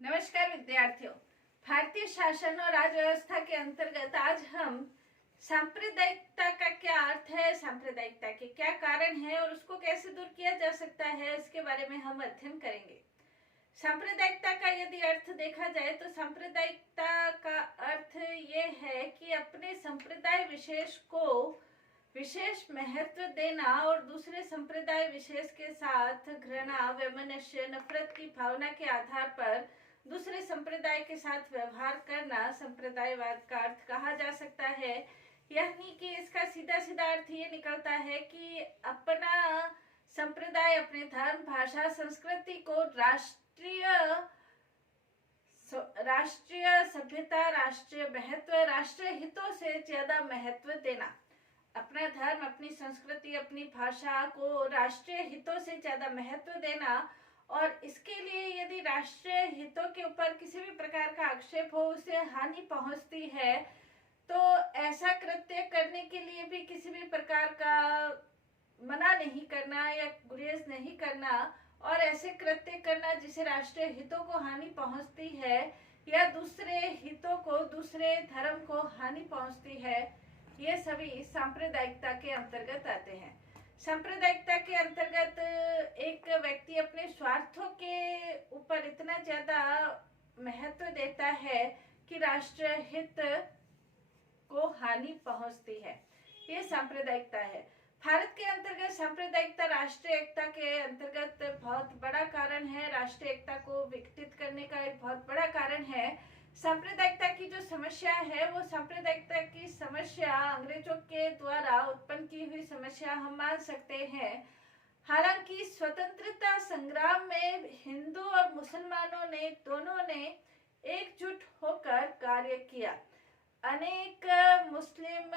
नमस्कार विद्यार्थियों। भारतीय शासन और राज्य व्यवस्था के अंतर्गत आज हम सांप्रदायिकता का क्या अर्थ है, सांप्रदायिकता के क्या कारण है और उसको कैसे दूर किया जा सकता है, इसके बारे में हम अध्ययन करेंगे। सांप्रदायिकता का यदि अर्थ देखा जाए तो सांप्रदायिकता का अर्थ ये है कि अपने संप्रदाय विशेष को विशेष महत्व देना और दूसरे संप्रदाय विशेष के साथ घृणा, वैमनस्य, नफरत की भावना के आधार पर दूसरे संप्रदाय के साथ व्यवहार करना संप्रदायवाद का अर्थ कहा जा सकता है। यानी कि इसका सीधा सीधा अर्थ ये निकलता है कि अपना संप्रदाय, अपने धर्म, भाषा, संस्कृति को राष्ट्रीय सभ्यता, राष्ट्रीय महत्व, राष्ट्रीय हितों से ज्यादा महत्व देना। अपना धर्म, अपनी संस्कृति, अपनी भाषा को राष्ट्रीय हितों से ज्यादा महत्व देना और इसके लिए यदि राष्ट्रीय हितों के ऊपर किसी भी प्रकार का आक्षेप हो, उसे हानि पहुंचती है, तो ऐसा कृत्य करने के लिए भी किसी भी प्रकार का मना नहीं करना या गुरेज नहीं करना और ऐसे कृत्य करना जिसे राष्ट्रीय हितों को हानि पहुंचती है या दूसरे हितों को, दूसरे धर्म को हानि पहुंचती है, ये सभी सांप्रदायिकता के अंतर्गत आते हैं। सांप्रदायिकता के अंतर्गत एक व्यक्ति अपने स्वार्थों के ऊपर इतना ज्यादा महत्व देता है कि राष्ट्रीय हित को हानि पहुंचती है, ये सांप्रदायिकता है। भारत के अंतर्गत सांप्रदायिकता राष्ट्रीय एकता के अंतर्गत बहुत बड़ा कारण है, राष्ट्रीय एकता को विकसित करने का एक बहुत बड़ा कारण है। सांप्रदायिकता की जो समस्या है वो सांप्रदायिकता की समस्या अंग्रेजों के द्वारा उत्पन्न की हुई समस्या हम मान सकते हैं। हालांकि स्वतंत्रता संग्राम में हिंदू और मुसलमानों ने दोनों ने एकजुट होकर कार्य किया। अनेक मुस्लिम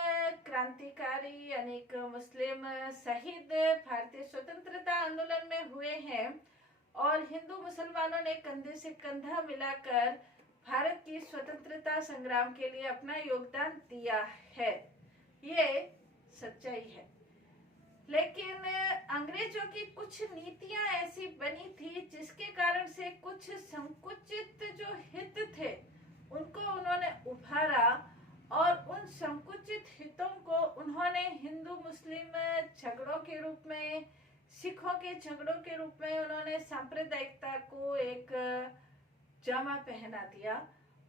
क्रांतिकारी, अनेक मुस्लिम शहीद भारतीय स्वतंत्रता आंदोलन में हुए हैं और हिंदू मुसलमानों ने कंधे से कंधा मिलाकर भारत की स्वतंत्रता संग्राम के लिए अपना योगदान दिया है, ये सच्चाई है। लेकिन अंग्रेजों की कुछ नीतियां ऐसी बनी थी जिसके कारण से कुछ संकुचित जो हित थे उनको उन्होंने उभारा और उन संकुचित हितों को उन्होंने हिंदू मुस्लिम झगड़ों के रूप में, सिखों के झगड़ों के रूप में उन्होंने सांप्रदायिकता को एक जामा पहना दिया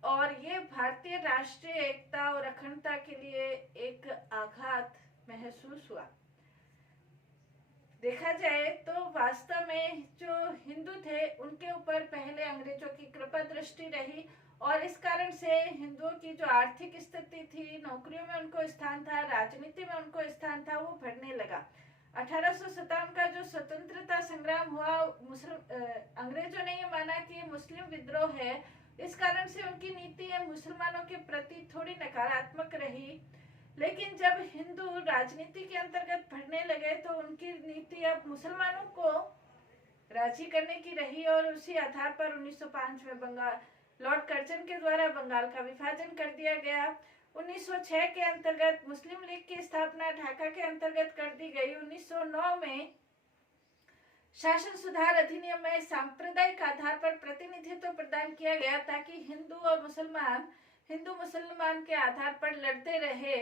और ये भारतीय राष्ट्रीय एकता और अखंडता के लिए एक आघात महसूस हुआ। देखा जाए तो वास्तव में जो हिंदू थे उनके ऊपर पहले अंग्रेजों की कृपा दृष्टि रही और इस कारण से हिंदुओं की जो आर्थिक स्थिति थी, नौकरियों में उनको स्थान था, राजनीति में उनको स्थान था, वो बढ़ने लगा। 1857 का जो स्वतंत्रता संग्राम हुआ, अंग्रेजों ने ये माना कि ये मुस्लिम विद्रोह है, इस कारण से उनकी नीति मुसलमानों के प्रति थोड़ी नकारात्मक रही। लेकिन जब हिंदू राजनीति के अंतर्गत बढ़ने लगे तो उनकी नीति अब मुसलमानों को राजी करने की रही और उसी आधार पर 1905 में बंगाल, लॉर्ड कर्जन के द्वारा बंगाल का विभाजन कर दिया गया। 1906 के अंतर्गत मुस्लिम लीग की स्थापना ढाका के अंतर्गत कर दी गई। 1909 में शासन सुधार अधिनियम में सांप्रदायिक आधार पर प्रतिनिधित्व प्रदान किया गया ताकि हिंदू मुसलमान के आधार पर लड़ते रहे।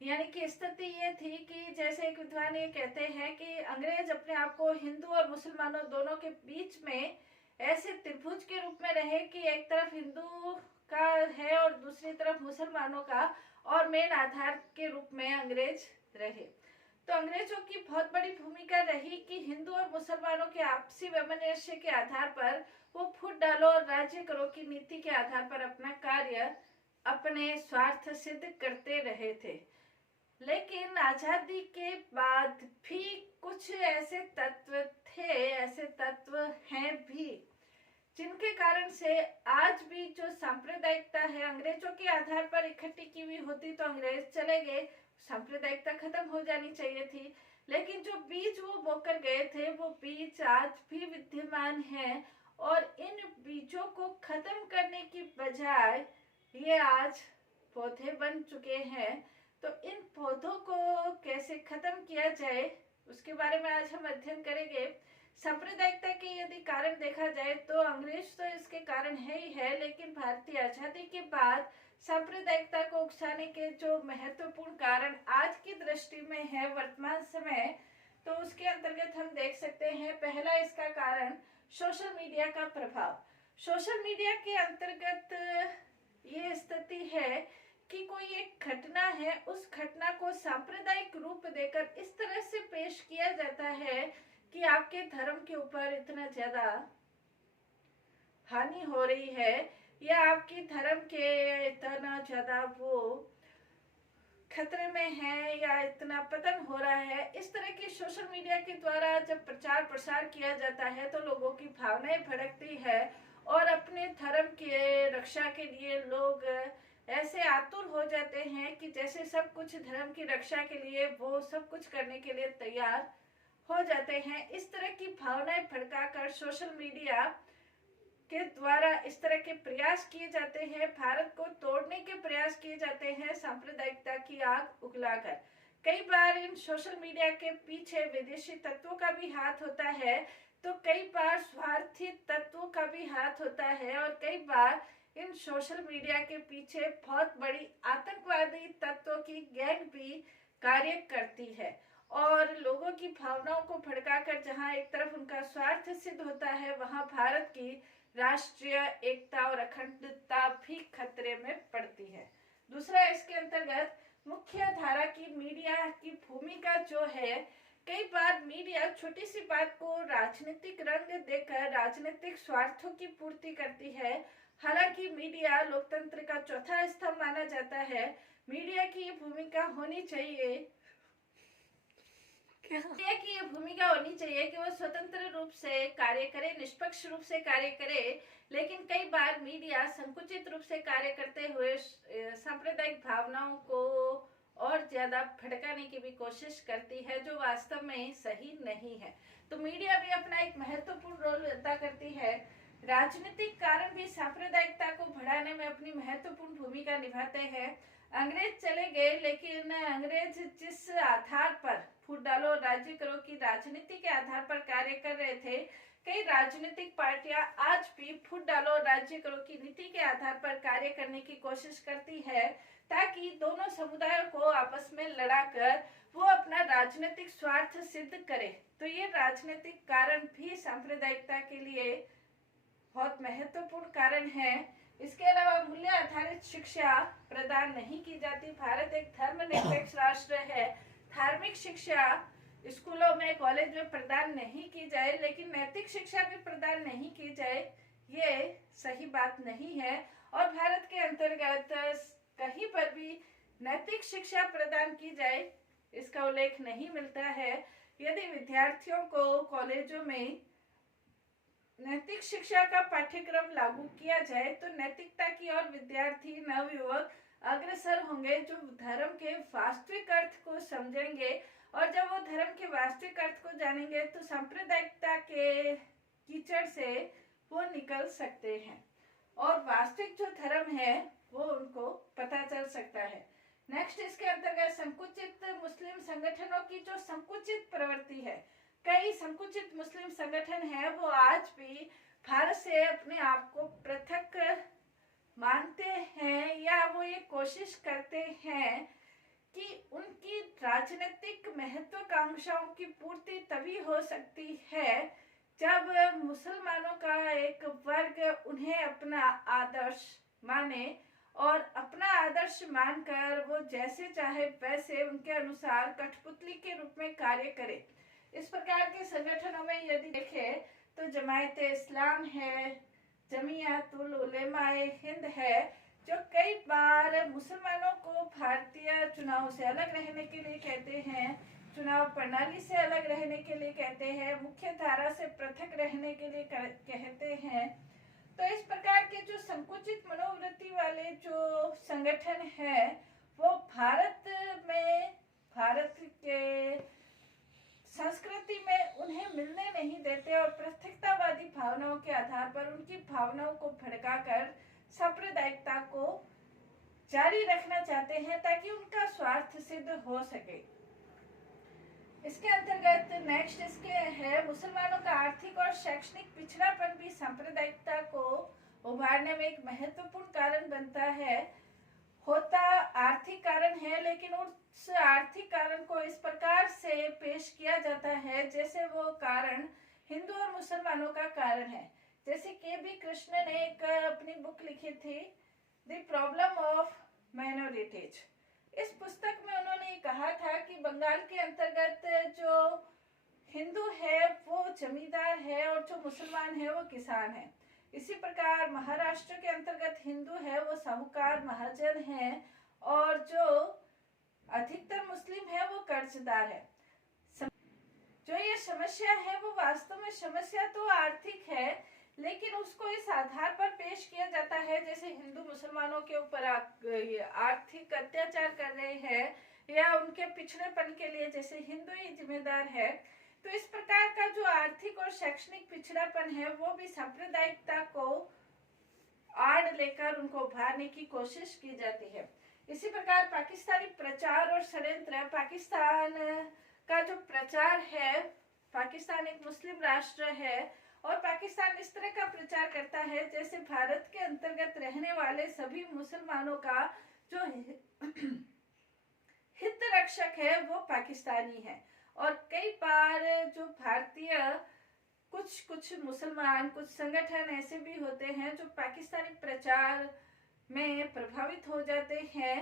यानी कि स्थिति ये थी कि जैसे एक विद्वान ये कहते हैं कि अंग्रेज अपने आप को हिंदू और मुसलमानों दोनों के बीच में ऐसे त्रिभुज के रूप में रहे कि एक तरफ हिंदू का है और दूसरी तरफ मुसलमानों का, और मेन आधार के रूप में अंग्रेज रहे। तो अंग्रेजों की बहुत बड़ी भूमिका रही कि हिंदू और मुसलमानों के आपसी वैमनस्य के आधार पर वो फूट डालो और राज्य करो की नीति के आधार पर अपना कार्य, अपने स्वार्थ सिद्ध करते रहे थे। लेकिन आजादी के बाद भी कुछ ऐसे तत्व थे, ऐसे तत्व हैं भी, जिनके कारण से आज भी जो सांप्रदायिकता है अंग्रेजों के आधार पर इकट्ठी की हुई होती तो अंग्रेज चले गए, सांप्रदायिकता खत्म हो जानी चाहिए थी। लेकिन जो बीज वो बोकर गए थे वो बीज आज भी विद्यमान है और इन बीजों को खत्म करने की बजाय ये आज पौधे बन चुके हैं। तो इन पौधों को कैसे खत्म किया जाए उसके बारे में आज हम अध्ययन करेंगे। सांप्रदायिकता के यदि कारण देखा जाए तो अंग्रेज तो इसके कारण है ही है, लेकिन भारतीय आजादी के बाद सांप्रदायिकता को उकसाने के जो महत्वपूर्ण कारण आज की दृष्टि में है वर्तमान समय, तो उसके अंतर्गत हम देख सकते हैं पहला इसका कारण सोशल मीडिया का प्रभाव। सोशल मीडिया के अंतर्गत ये स्थिति है कि कोई एक घटना है, उस घटना को सांप्रदायिक रूप देकर इस तरह से पेश किया जाता है कि आपके धर्म के ऊपर इतना ज्यादा हानि हो रही है या आपकी धर्म के इतना ज्यादा वो खतरे में है या इतना पतन हो रहा है, इस तरह की सोशल मीडिया के द्वारा जब प्रचार प्रसार किया जाता है तो लोगों की भावनाएं भड़कती है और अपने धर्म के रक्षा के लिए लोग ऐसे आतुर हो जाते हैं कि जैसे सब कुछ धर्म की रक्षा के लिए वो सब कुछ करने के लिए तैयार हो जाते हैं। इस तरह की भावनाएं भड़काकर सोशल मीडिया के द्वारा इस तरह के प्रयास किए जाते हैं, भारत को तोड़ने के प्रयास किए जाते हैं सांप्रदायिकता की आग उगलाकर। कई बार इन सोशल मीडिया के पीछे विदेशी तत्वों का भी हाथ होता है, तो कई बार स्वार्थी तत्वों का भी हाथ होता है और कई बार इन सोशल मीडिया के पीछे बहुत बड़ी आतंकवादी तत्वों की गैंग भी कार्य करती है और लोगों की भावनाओं को भड़काकर जहां एक तरफ उनका स्वार्थ सिद्ध होता है, वहां भारत की राष्ट्रीय एकता और अखंडता भी खतरे में पड़ती है। दूसरा इसके अंतर्गत मुख्य धारा की मीडिया की भूमिका जो है, कई बार मीडिया छोटी सी बात को राजनीतिक रंग देकर राजनीतिक स्वार्थों की पूर्ति करती है। हालांकि मीडिया लोकतंत्र का चौथा स्तंभ माना जाता है। मीडिया की ये भूमिका होनी चाहिए कि ये भूमिका होनी चाहिए कि वो स्वतंत्र रूप से कार्य करे, निष्पक्ष रूप से कार्य करे, लेकिन कई बार मीडिया संकुचित रूप से कार्य करते हुए सांप्रदायिक भावनाओं को और ज्यादा भड़काने की भी कोशिश करती है, जो वास्तव में सही नहीं है। तो मीडिया भी अपना एक महत्वपूर्ण रोल अदा करती है। राजनीतिक कारण भी सांप्रदायिकता को बढ़ाने में अपनी महत्वपूर्ण भूमिका निभाते हैं। अंग्रेज चले गए, लेकिन अंग्रेज जिस आधार पर फूट डालो राज्य करो की राजनीति के आधार पर कार्य कर रहे थे, कई राजनीतिक पार्टियां आज भी फूट डालो राज्य करो की नीति के आधार पर कार्य करने की कोशिश करती है, ताकि दोनों समुदायों को आपस में लड़ाकर वो अपना राजनीतिक स्वार्थ सिद्ध करे। तो ये राजनीतिक कारण भी सांप्रदायिकता के लिए बहुत महत्वपूर्ण कारण है। इसके अलावा मूल्य आधारित शिक्षा प्रदान नहीं की जाती। भारत एक धर्मनिरपेक्ष राष्ट्र है। धार्मिक शिक्षा स्कूलों में, कॉलेज में प्रदान नहीं की जाए, लेकिन नैतिक शिक्षा भी प्रदान नहीं की जाए, ये सही बात नहीं है। और भारत के अंतर्गत कहीं पर भी नैतिक शिक्षा प्रदान की जाए, इसका उल्लेख नहीं मिलता है। यदि विद्यार्थियों को कॉलेजों में नैतिक शिक्षा का पाठ्यक्रम लागू किया जाए तो नैतिकता की ओर विद्यार्थी नवयुवक अग्रसर होंगे, जो धर्म के वास्तविक अर्थ को समझेंगे, और जब वो धर्म के वास्तविक अर्थ को जानेंगे तो सांप्रदायिकता के कीचड़ से वो निकल सकते हैं और वास्तविक जो धर्म है वो उनको पता चल सकता है। नेक्स्ट इसके अंतर्गत संकुचित मुस्लिम संगठनों की जो संकुचित प्रवृत्ति है, कई संकुचित मुस्लिम संगठन है वो आज भी भारत से अपने आप को पृथक मानते हैं, या वो ये कोशिश करते हैं कि उनकी राजनीतिक महत्वाकांक्षाओं की पूर्ति तभी हो सकती है जब मुसलमानों का एक वर्ग उन्हें अपना आदर्श माने और अपना आदर्श मानकर वो जैसे चाहे वैसे उनके अनुसार कठपुतली के रूप में कार्य करे। इस प्रकार के संगठनों में यदि देखें तो जमायत इस्लाम है, जमीयतुल उलेमाए हिंद है, जो कई बार मुसलमानों को भारतीय चुनाव से अलग रहने के लिए कहते हैं, चुनाव प्रणाली से अलग रहने के लिए कहते हैं, मुख्य धारा से पृथक रहने के लिए कहते हैं। तो इस प्रकार के जो संकुचित मनोवृत्ति वाले जो संगठन है वो भारत में, भारत के संस्कृति में उन्हें मिलने नहीं देते और पृथकतावादी भावनाओं के आधार पर उनकी भावनाओं को भड़काकर सांप्रदायिकता को जारी रखना चाहते हैं ताकि उनका स्वार्थ सिद्ध हो सके। इसके अंतर्गत नेक्स्ट इसके है मुसलमानों का आर्थिक और शैक्षणिक पिछड़ापन भी सांप्रदायिकता को उभारने में एक महत्वपूर्ण कारण बनता है। होता आर्थिक कारण है, लेकिन उस आर्थिक कारण को इस प्रकार से पेश किया जाता है जैसे वो कारण हिंदू और मुसलमानों का कारण है। जैसे के.बी. कृष्ण ने एक अपनी बुक लिखी थी, द प्रॉब्लम ऑफ माइनॉरिटीज। इस पुस्तक में उन्होंने कहा था कि बंगाल के अंतर्गत जो हिंदू है वो जमींदार है और जो मुसलमान है वो किसान है। इसी प्रकार महाराष्ट्र के अंतर्गत हिंदू है वो साहूकार महाजन है और जो अधिकतर मुस्लिम है वो कर्जदार है। जो ये समस्या है वो वास्तव में समस्या तो आर्थिक है, लेकिन उसको इस आधार पर पेश किया जाता है जैसे हिंदू मुसलमानों के ऊपर आर्थिक अत्याचार कर रहे हैं या उनके पिछड़ेपन के लिए जैसे हिंदू ही जिम्मेदार है। तो इस प्रकार का जो आर्थिक और शैक्षणिक पिछड़ापन है वो भी सांप्रदायिकता को आड़ लेकर उनको उभारने की कोशिश की जाती है। इसी प्रकार पाकिस्तानी प्रचार और षड्यंत्र, पाकिस्तान का जो प्रचार है, पाकिस्तान एक मुस्लिम राष्ट्र है और पाकिस्तान इस तरह का प्रचार करता है जैसे भारत के अंतर्गत रहने वाले सभी मुसलमानों का जो हित रक्षक है वो पाकिस्तानी है। और कई बार जो भारतीय कुछ मुसलमान, कुछ संगठन ऐसे भी होते हैं जो पाकिस्तानी प्रचार में प्रभावित हो जाते हैं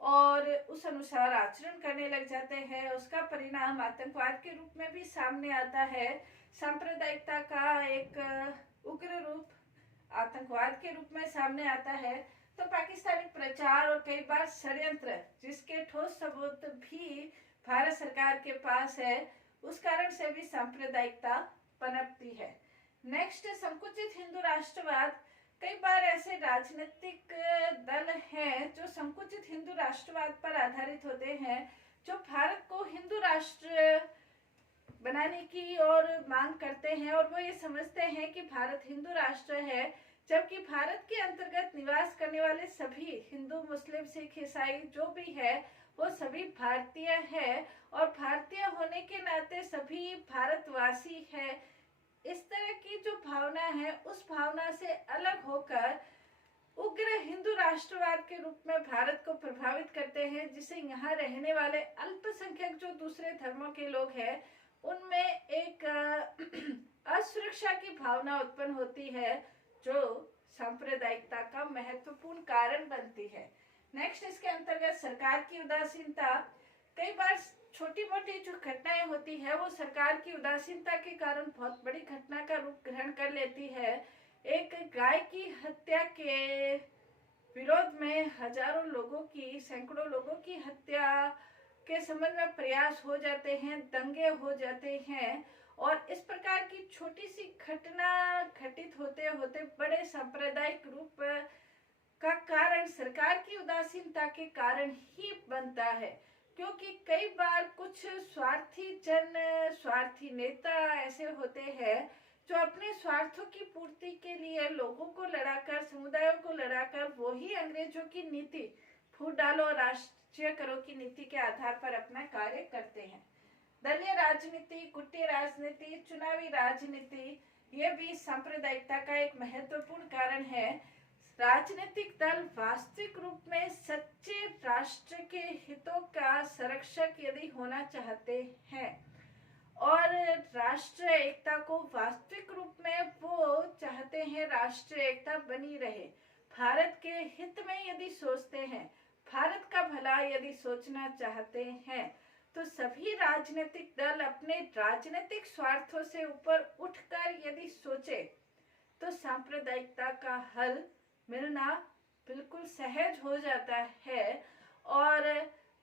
और उस अनुसार आचरण करने लग जाते हैं। उसका परिणाम आतंकवाद के रूप में भी सामने आता है। सांप्रदायिकता का एक उग्र रूप आतंकवाद के रूप में सामने आता है। तो पाकिस्तानी प्रचार और कई बार षड्यंत्र जिसके ठोस सबूत भी भारत सरकार के पास है, उस कारण से भी सांप्रदायिकता पनपती है। नेक्स्ट, संकुचित हिंदू राष्ट्रवाद। कई बार ऐसे राजनीतिक दल हैं जो संकुचित हिंदू राष्ट्रवाद पर आधारित होते हैं, जो भारत को हिंदू राष्ट्र बनाने की और मांग करते हैं और वो ये समझते हैं कि भारत हिंदू राष्ट्र है, जबकि भारत के अंतर्गत निवास करने वाले सभी हिंदू, मुस्लिम, सिख, ईसाई जो भी है वो सभी भारतीय है और भारतीय होने के नाते सभी भारतवासी है। इस तरह की जो भावना है उस भावना से अलग होकर उग्र हिंदू राष्ट्रवाद के रूप में भारत को प्रभावित करते हैं, जिसे यहाँ रहने वाले अल्पसंख्यक जो दूसरे धर्मों के लोग हैं उनमें एक असुरक्षा की भावना उत्पन्न होती है जो सांप्रदायिकता का महत्वपूर्ण कारण बनती है। नेक्स्ट, इसके अंतर्गत सरकार की उदासीनता। कई बार छोटी मोटी जो घटनाएं होती है वो सरकार की उदासीनता के कारण बहुत बड़ी घटना का रूप ग्रहण कर लेती है। एक गाय की हत्या के विरोध में हजारों लोगों की, सैकड़ों लोगों की हत्या के संबंध में प्रयास हो जाते हैं, दंगे हो जाते हैं और इस प्रकार की छोटी सी घटना घटित होते होते बड़े सांप्रदायिक रूप का कारण सरकार की उदासीनता के कारण ही बनता है, क्योंकि कई बार कुछ स्वार्थी नेता ऐसे होते हैं जो अपने स्वार्थों की पूर्ति के लिए लोगों को लड़ाकर, समुदायों को लड़ाकर वही अंग्रेजों की नीति, फूट डालो राष्ट्रीय करो की नीति के आधार पर अपना कार्य करते हैं। दलीय राजनीति, गुट्टी राजनीति, चुनावी राजनीति, ये भी सांप्रदायिकता का एक महत्वपूर्ण कारण है। राजनीतिक दल वास्तविक रूप में सच्चे राष्ट्र के हितों का संरक्षक यदि होना चाहते हैं और राष्ट्र एकता को वास्तविक रूप में वो चाहते हैं राष्ट्र एकता बनी रहे, भारत के हित में यदि सोचते हैं, भारत का भला यदि सोचना चाहते हैं, तो सभी राजनीतिक दल अपने राजनीतिक स्वार्थों से ऊपर उठकर यदि सोचे तो सांप्रदायिकता का हल मिलना बिल्कुल सहज हो जाता है और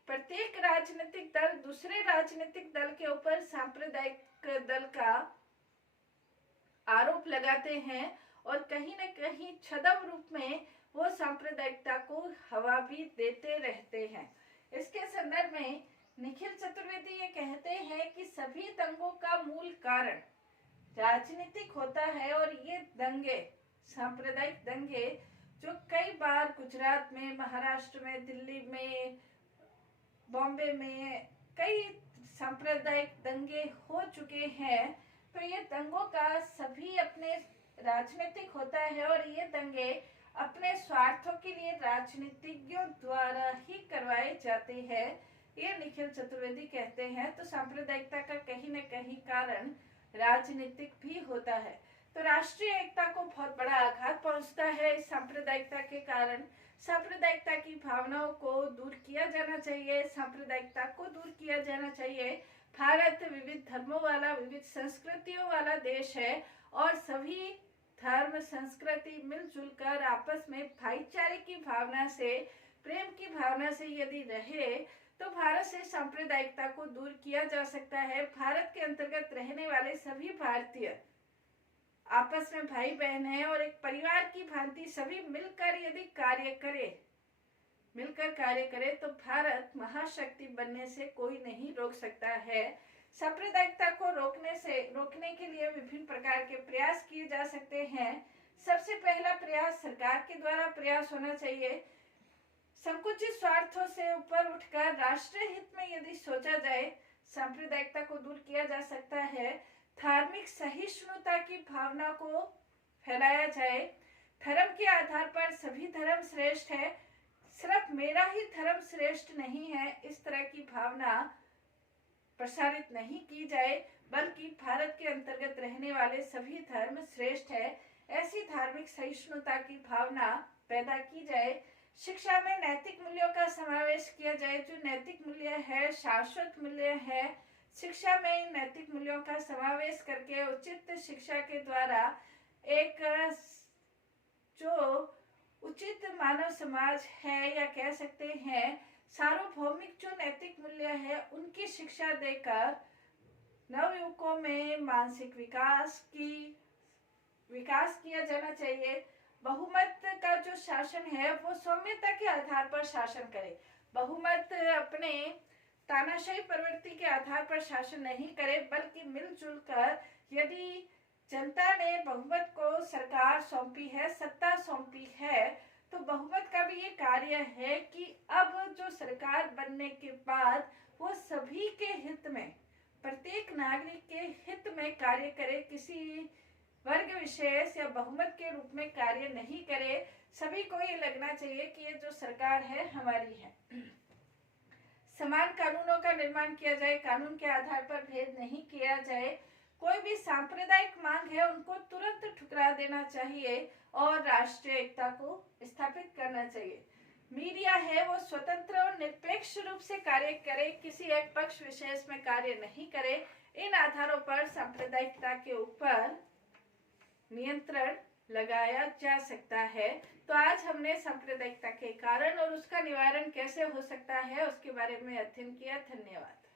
प्रत्येक राजनीतिक दल दूसरे राजनीतिक दल के ऊपर सांप्रदायिक दल का आरोप लगाते हैं और कहीं न कहीं छद्म रूप में वो सांप्रदायिकता को हवा भी देते रहते हैं। इसके संदर्भ में निखिल चतुर्वेदी ये कहते हैं कि सभी दंगों का मूल कारण राजनीतिक होता है और ये दंगे, सांप्रदायिक दंगे जो कई बार गुजरात में, महाराष्ट्र में, दिल्ली में, बॉम्बे में, कई सांप्रदायिक दंगे हो चुके हैं, तो ये दंगों का सभी अपने राजनीतिक होता है और ये दंगे अपने स्वार्थों के लिए राजनीतिज्ञों द्वारा ही करवाए जाते हैं, ये निखिल चतुर्वेदी कहते हैं। तो सांप्रदायिकता का कहीं न कहीं कारण राजनीतिक भी होता है। तो राष्ट्रीय एकता को बहुत बड़ा आघात पहुंचता है इस सांप्रदायिकता के कारण। सांप्रदायिकता की भावनाओं को दूर किया जाना चाहिए, सांप्रदायिकता को दूर किया जाना चाहिए। भारत विविध धर्मों वाला, विविध संस्कृतियों वाला देश है और सभी धर्म संस्कृति मिलजुल कर आपस में भाईचारे की भावना से, प्रेम की भावना से यदि रहे तो भारत से सांप्रदायिकता को दूर किया जा सकता है। भारत के अंतर्गत रहने वाले सभी भारतीय आपस में भाई बहन हैं और एक परिवार की भांति सभी मिलकर यदि कार्य करे तो भारत महाशक्ति बनने से कोई नहीं रोक सकता है। सांप्रदायिकता को रोकने के लिए विभिन्न प्रकार के प्रयास किए जा सकते हैं। सबसे पहला प्रयास सरकार के द्वारा प्रयास होना चाहिए। संकुचित स्वार्थों से ऊपर उठकर राष्ट्रीय हित में यदि सोचा जाए, सांप्रदायिकता को दूर किया जा सकता है। धार्मिक सहिष्णुता की भावना को फैलाया जाए। धर्म के आधार पर सभी धर्म श्रेष्ठ है, सिर्फ मेरा ही धर्म श्रेष्ठ नहीं है, इस तरह की भावना प्रसारित नहीं की जाए, बल्कि भारत के अंतर्गत रहने वाले सभी धर्म श्रेष्ठ है, ऐसी धार्मिक सहिष्णुता की भावना पैदा की जाए। शिक्षा में नैतिक मूल्यों का समावेश किया जाए। जो नैतिक मूल्य है, शाश्वत मूल्य है, शिक्षा में इन नैतिक मूल्यों का समावेश करके उचित शिक्षा के द्वारा एक जो उचित मानव समाज है, या कह सकते हैं सार्वभौमिक जो नैतिक मूल्य है, उनकी शिक्षा देकर नवयुवकों में मानसिक विकास किया जाना चाहिए। बहुमत का जो शासन है वो सौम्यता के आधार पर शासन करे। बहुमत अपने तानाशाही प्रवृत्ति के आधार पर शासन नहीं करे, बल्कि मिलजुल कर यदि जनता ने बहुमत को सरकार सौंपी है, सत्ता सौंपी है, तो बहुमत का भी ये कार्य है कि अब जो सरकार बनने के बाद वो सभी के हित में, प्रत्येक नागरिक के हित में कार्य करे, किसी वर्ग विशेष या बहुमत के रूप में कार्य नहीं करे। सभी को ये लगना चाहिए कि ये जो सरकार है हमारी है। समान कानूनों का निर्माण किया जाए, कानून के आधार पर भेद नहीं किया जाए। कोई भी सांप्रदायिक मांग है उनको तुरंत ठुकरा देना चाहिए और राष्ट्रीय एकता को स्थापित करना चाहिए। मीडिया है वो स्वतंत्र और निरपेक्ष रूप से कार्य करे, किसी एक पक्ष विशेष में कार्य नहीं करे। इन आधारों पर सांप्रदायिकता के ऊपर नियंत्रण लगाया जा सकता है। तो आज हमने सांप्रदायिकता के कारण और उसका निवारण कैसे हो सकता है उसके बारे में अध्ययन किया। धन्यवाद।